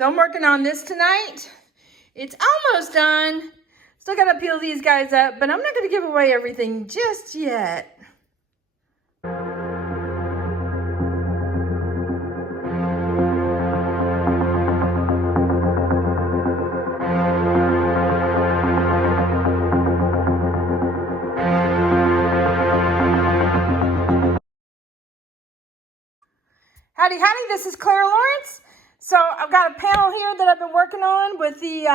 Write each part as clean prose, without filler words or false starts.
So I'm working on this tonight. It's almost done. Still got to peel these guys up, but I'm not going to give away everything just yet. Howdy, howdy, this is Clara Lawrence. So I've got a panel here that I've been working on with the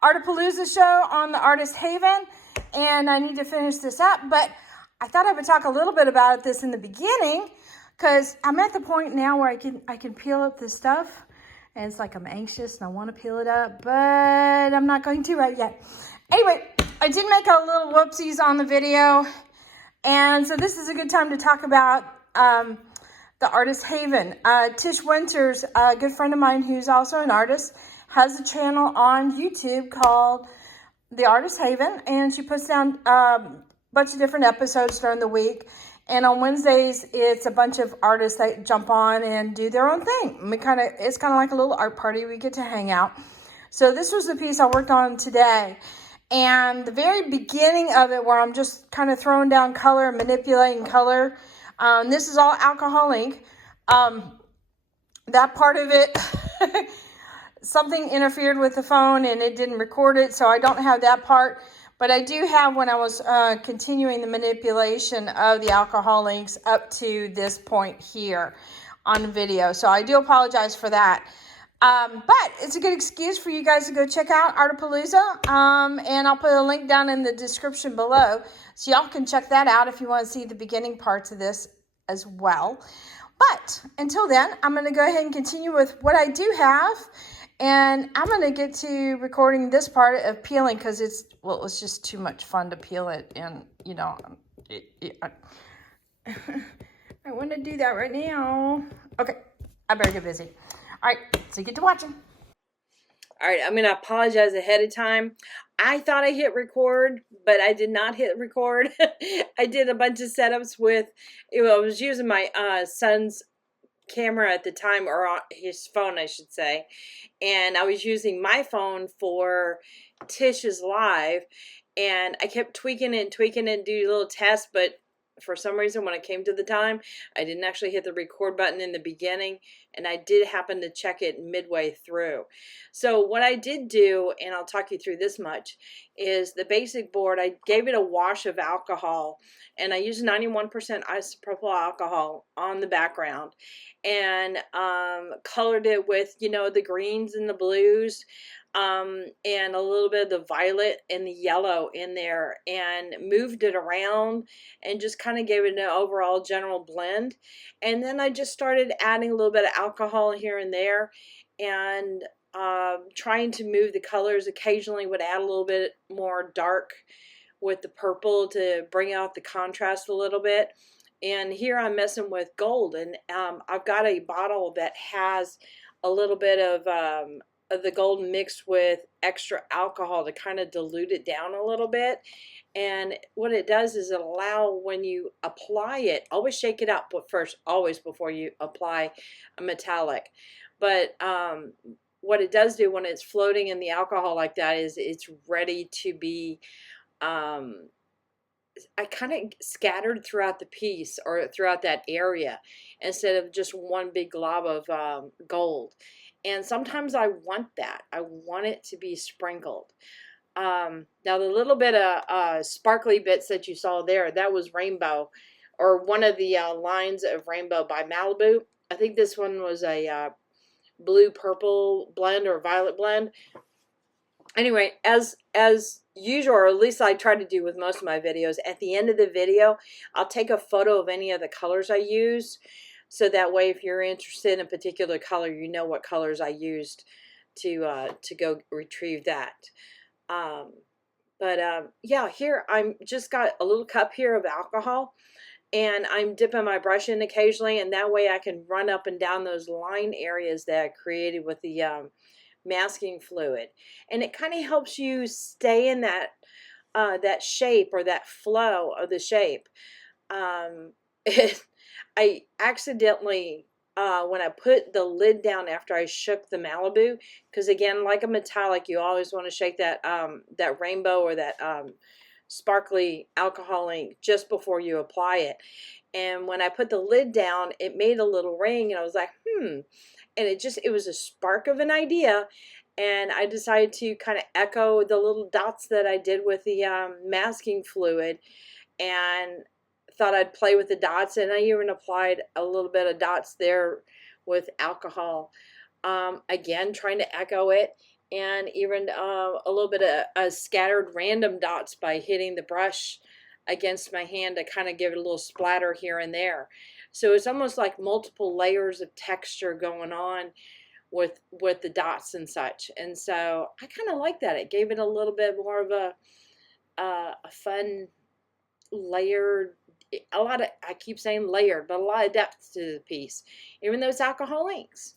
Artapalooza show on the Artist Haven, and I need to finish this up, but I thought I would talk a little bit about this in the beginning, because I'm at the point now where I can peel up this stuff, and it's like I'm anxious and I want to peel it up, but I'm not going to right yet. Anyway, I did make a little whoopsies on the video, and so this is a good time to talk about the Artist Haven. Tish Winters, a good friend of mine who's also an artist, has a channel on YouTube called The Artist Haven, and she puts down a bunch of different episodes during the week. And on Wednesdays, it's a bunch of artists that jump on and do their own thing. It's kind of like a little art party. We get to hang out. So this was the piece I worked on today. And the very beginning of it, where I'm just kind of throwing down color, manipulating color, this is all alcohol ink. That part of it, something interfered with the phone and it didn't record it, so I don't have that part. But I do have when I was continuing the manipulation of the alcohol inks up to this point here on the video. So I do apologize for that. But it's a good excuse for you guys to go check out Artapalooza. And I'll put a link down in the description below, so y'all can check that out if you want to see the beginning parts of this as well. But until then, I'm going to go ahead and continue with what I do have. And I'm going to get to recording this part of peeling, because it's just too much fun to peel it. And, you know, I want to do that right now. Okay, I better get busy. All right, so get to watching. All right, I'm going to apologize ahead of time. I thought I hit record, but I did not hit record. I did a bunch of setups with, I was using my son's camera at the time, or his phone, I should say. And I was using my phone for Tish's live. And I kept tweaking it, do little tests, but for some reason, when it came to the time, I didn't actually hit the record button in the beginning, and I did happen to check it midway through. So what I did do, and I'll talk you through this much, is the basic board, I gave it a wash of alcohol, and I used 91% isopropyl alcohol on the background, and colored it with, you know, the greens and the blues, and a little bit of the violet and the yellow in there, and moved it around and just kind of gave it an overall general blend. And then I just started adding a little bit of alcohol here and there, and trying to move the colors. Occasionally would add a little bit more dark with the purple to bring out the contrast a little bit. And here I'm messing with gold, and I've got a bottle that has a little bit of the gold mixed with extra alcohol to kind of dilute it down a little bit. And what it does is it allow, when you apply it, always shake it up first, always before you apply a metallic. But what it does do when it's floating in the alcohol like that is it's ready to be I kind of scattered throughout the piece, or throughout that area, instead of just one big glob of gold. And sometimes I want that. I want it to be sprinkled. Now the little bit of sparkly bits that you saw there, that was rainbow, or one of the lines of rainbow by Malibu. I think this one was a blue-purple blend or violet blend. Anyway, as usual, or at least I try to do with most of my videos, at the end of the video, I'll take a photo of any of the colors I use. So that way, if you're interested in a particular color, you know what colors I used to go retrieve that. Yeah, here I'm just got a little cup here of alcohol, and I'm dipping my brush in occasionally, and that way I can run up and down those line areas that I created with the masking fluid, and it kind of helps you stay in that that shape, or that flow of the shape. I accidentally when I put the lid down after I shook the Malibu, because again, like a metallic, you always want to shake that that rainbow or that sparkly alcohol ink just before you apply it. And when I put the lid down, it made a little ring, and I was like, and it was a spark of an idea. And I decided to kind of echo the little dots that I did with the masking fluid, and thought I'd play with the dots. And I even applied a little bit of dots there with alcohol. Again, trying to echo it, and even a little bit of scattered random dots by hitting the brush against my hand to kind of give it a little splatter here and there. So it's almost like multiple layers of texture going on with the dots and such. And so I kind of like that. It gave it a little bit more of a fun layered, I keep saying layered, but a lot of depth to the piece, even though it's alcohol inks.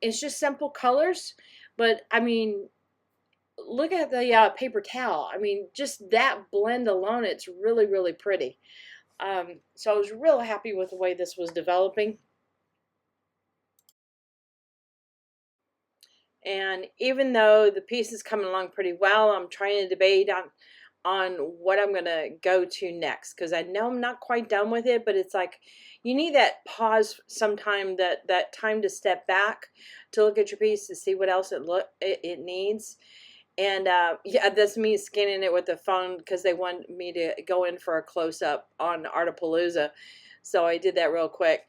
It's just simple colors, but I mean, look at the paper towel. I mean, just that blend alone, it's really, really pretty. So I was real happy with the way this was developing. And even though the piece is coming along pretty well, I'm trying to debate on what I'm going to go to next, because I know I'm not quite done with it, but it's like you need that pause sometime, that time to step back, to look at your piece, to see what else it needs. And yeah, that's me scanning it with the phone because they want me to go in for a close-up on Artapalooza. So I did that real quick.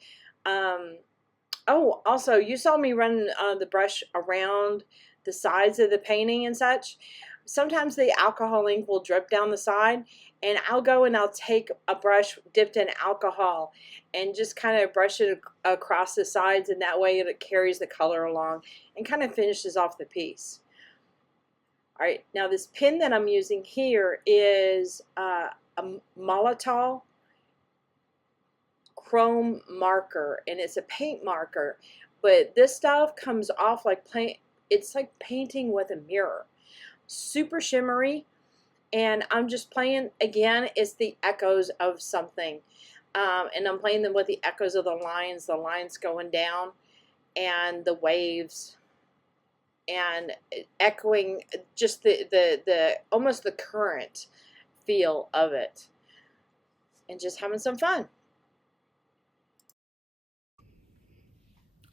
Oh, also, you saw me run the brush around the sides of the painting and such. Sometimes the alcohol ink will drip down the side, and I'll go and I'll take a brush dipped in alcohol and just kind of brush it across the sides, and that way it carries the color along and kind of finishes off the piece. All right, now this pen that I'm using here is a Molotov chrome marker, and it's a paint marker, but this stuff comes off like it's like painting with a mirror. Super shimmery, and I'm just playing, again, it's the echoes of something, and I'm playing them with the echoes of the lines going down, and the waves, and echoing just the almost the current feel of it, and just having some fun.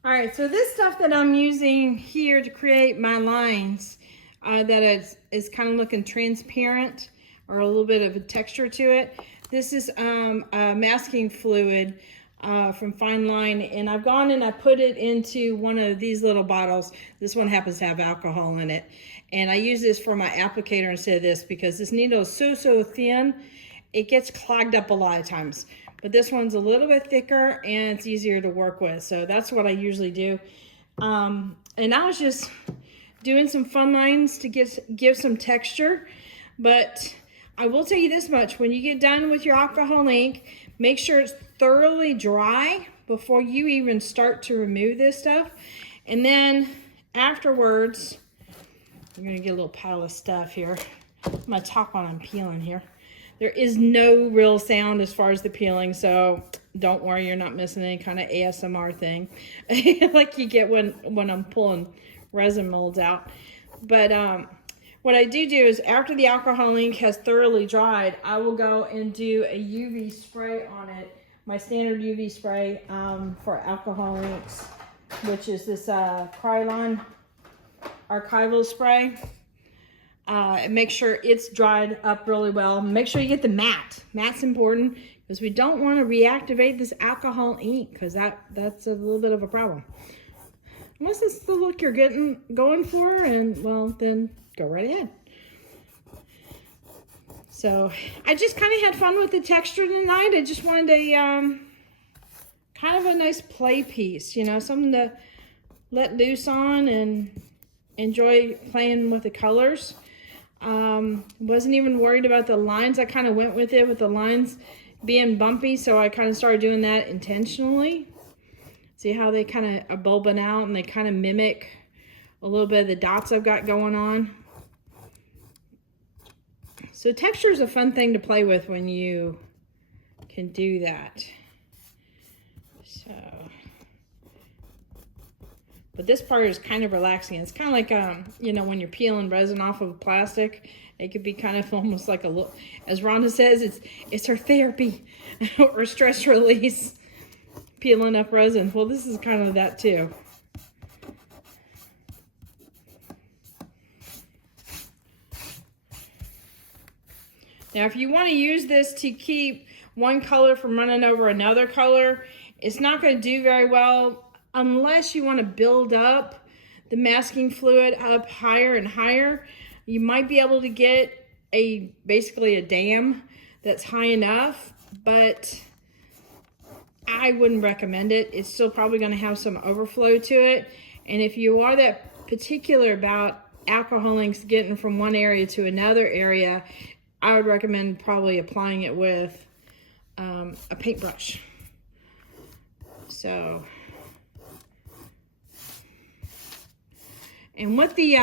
All right, so this stuff that I'm using here to create my lines, that is kind of looking transparent, or a little bit of a texture to it. This is a masking fluid from Fine Line, and I've gone and I put it into one of these little bottles. This one happens to have alcohol in it, and I use this for my applicator instead of this because this needle is so thin, it gets clogged up a lot of times. But this one's a little bit thicker and it's easier to work with, so that's what I usually do. And I was just doing some fun lines to give some texture, but I will tell you this much: when you get done with your alcohol ink, make sure it's thoroughly dry before you even start to remove this stuff. And then afterwards, I'm gonna get a little pile of stuff here. I'm gonna talk while I'm peeling here. There is no real sound as far as the peeling, so don't worry, you're not missing any kind of ASMR thing like you get when I'm pulling resin molds out. But what I do is, after the alcohol ink has thoroughly dried, I will go and do a UV spray on it, my standard UV spray for alcohol inks, which is this Krylon archival spray. And make sure it's dried up really well. Make sure you get the matte. Matte's important because we don't want to reactivate this alcohol ink, because that's a little bit of a problem. Unless it's the look you're going for, and well, then go right ahead. So I just kind of had fun with the texture tonight. I just wanted a kind of a nice play piece, you know, something to let loose on and enjoy playing with the colors. Wasn't even worried about the lines. I kind of went with it with the lines being bumpy, so I kind of started doing that intentionally. See how they kind of are bulbing out, and they kind of mimic a little bit of the dots I've got going on. So texture is a fun thing to play with when you can do that. So But this part is kind of relaxing. It's kind of like, you know, when you're peeling resin off of plastic, it could be kind of almost like a little, as Rhonda says, it's her therapy or stress release, peeling up resin. Well, this is kind of that too. Now, if you want to use this to keep one color from running over another color, it's not going to do very well unless you want to build up the masking fluid up higher and higher. You might be able to get basically a dam that's high enough, but I wouldn't recommend it. It's still probably going to have some overflow to it. And if you are that particular about alcohol inks getting from one area to another area, I would recommend probably applying it with a paintbrush. So, and what the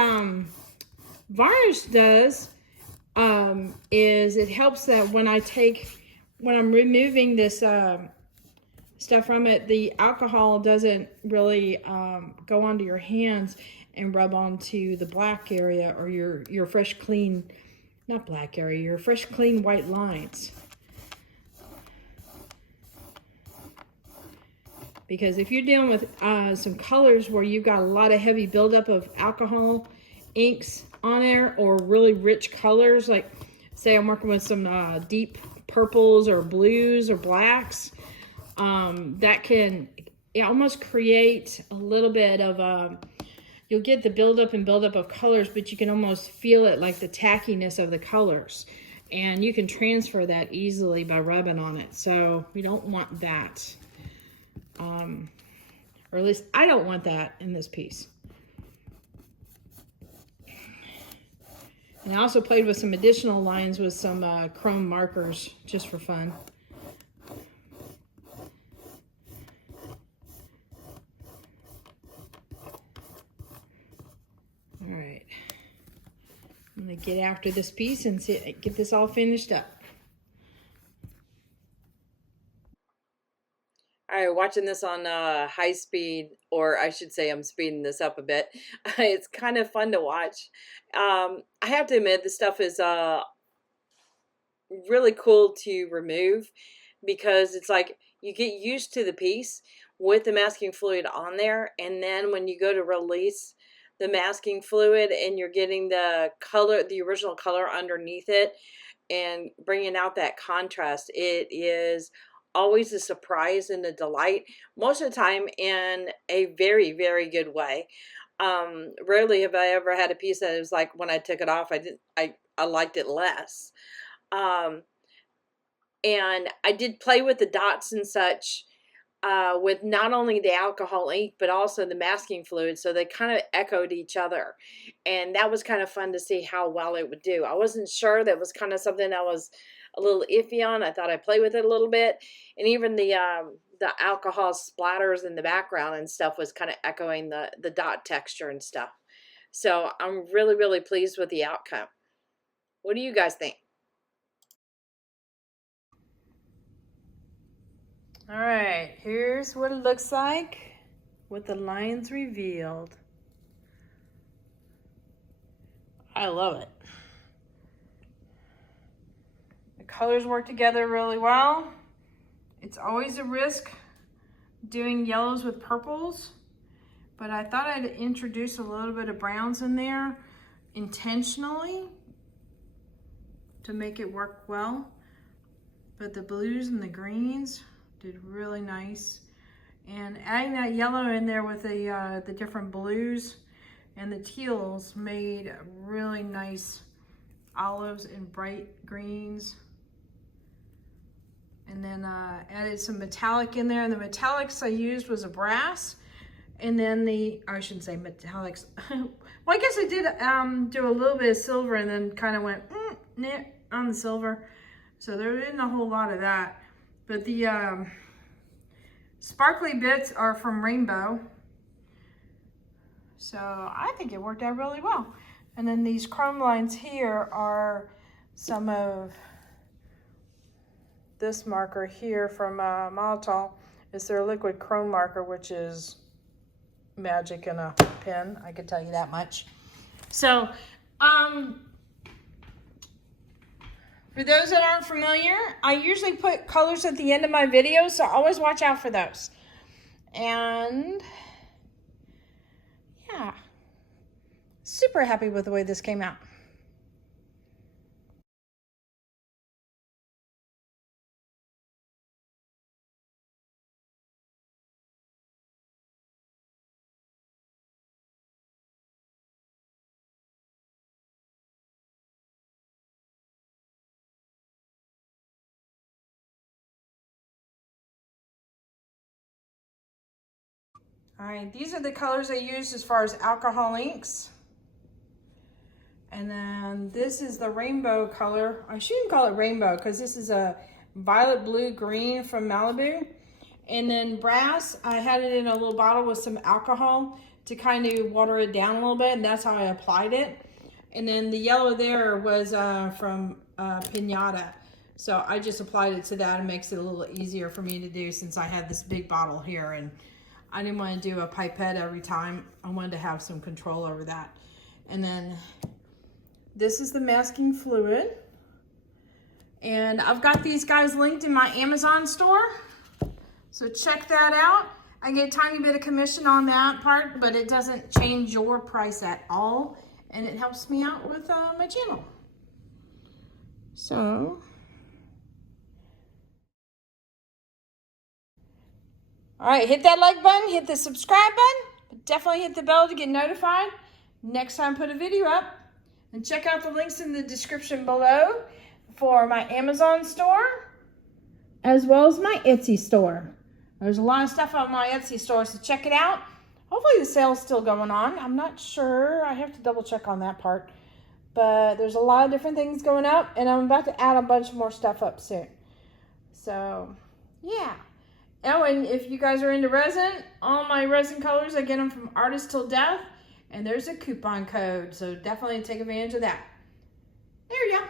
varnish does is it helps that when I'm removing this stuff from it, the alcohol doesn't really go onto your hands and rub onto the black area or your fresh clean, not black area, your fresh clean white lines. Because if you're dealing with some colors where you've got a lot of heavy buildup of alcohol inks on there, or really rich colors, like say I'm working with some deep purples or blues or blacks, that can almost create a little bit of you'll get the buildup of colors, but you can almost feel it like the tackiness of the colors, and you can transfer that easily by rubbing on it. So we don't want that. Or at least I don't want that in this piece. And I also played with some additional lines with some chrome markers just for fun. All right, I'm gonna get after this piece and get this all finished up. All right, watching this on high speed, or I should say I'm speeding this up a bit. It's kind of fun to watch. I have to admit, this stuff is really cool to remove, because it's like you get used to the piece with the masking fluid on there, and then when you go to release the masking fluid and you're getting the color, the original color underneath it, and bringing out that contrast, it is always a surprise and a delight, most of the time in a very, very good way. Rarely have I ever had a piece that was like, when I took it off, I liked it less. And I did play with the dots and such with not only the alcohol ink, but also the masking fluid, so they kind of echoed each other, and that was kind of fun to see how well it would do. I wasn't sure. That was kind of something I was a little iffy on. I thought I'd play with it a little bit, and even the alcohol splatters in the background and stuff was kind of echoing the dot texture and stuff. So I'm really, really pleased with the outcome. What do you guys think? All right, here's what it looks like with the lines revealed. I love it. The colors work together really well. It's always a risk doing yellows with purples, but I thought I'd introduce a little bit of browns in there intentionally to make it work well. But the blues and the greens did really nice. And adding that yellow in there with the different blues and the teals made really nice olives and bright greens. And then added some metallic in there. And the metallics I used was a brass. And then I shouldn't say metallics. Well, I guess I did do a little bit of silver and then kind of went on the silver. So there isn't a whole lot of that. But the sparkly bits are from Rainbow. So I think it worked out really well. And then these chrome lines here are some of this marker here from Molotov. It's their liquid chrome marker, which is magic in a pen. I can tell you that much. So, for those that aren't familiar, I usually put colors at the end of my videos, so always watch out for those. And yeah, super happy with the way this came out. All right, these are the colors I used as far as alcohol inks. And then this is the rainbow color. I shouldn't call it rainbow because this is a violet blue green from Malibu. And then brass, I had it in a little bottle with some alcohol to kind of water it down a little bit, and that's how I applied it. And then the yellow there was from Pinata. So I just applied it to that. It makes it a little easier for me to do since I had this big bottle here, and I didn't want to do a pipette every time. I wanted to have some control over that. And then this is the masking fluid. And I've got these guys linked in my Amazon store. So check that out. I get a tiny bit of commission on that part, but it doesn't change your price at all. And it helps me out with my channel. So, all right, hit that like button, hit the subscribe button, but definitely hit the bell to get notified next time I put a video up. And check out the links in the description below for my Amazon store, as well as my Etsy store. There's a lot of stuff on my Etsy store, so check it out. Hopefully the sale's still going on. I'm not sure. I have to double check on that part. But there's a lot of different things going up, and I'm about to add a bunch more stuff up soon. So, yeah. Oh, and if you guys are into resin, all my resin colors, I get them from Artist Till Death. And there's a coupon code, so definitely take advantage of that. There you go.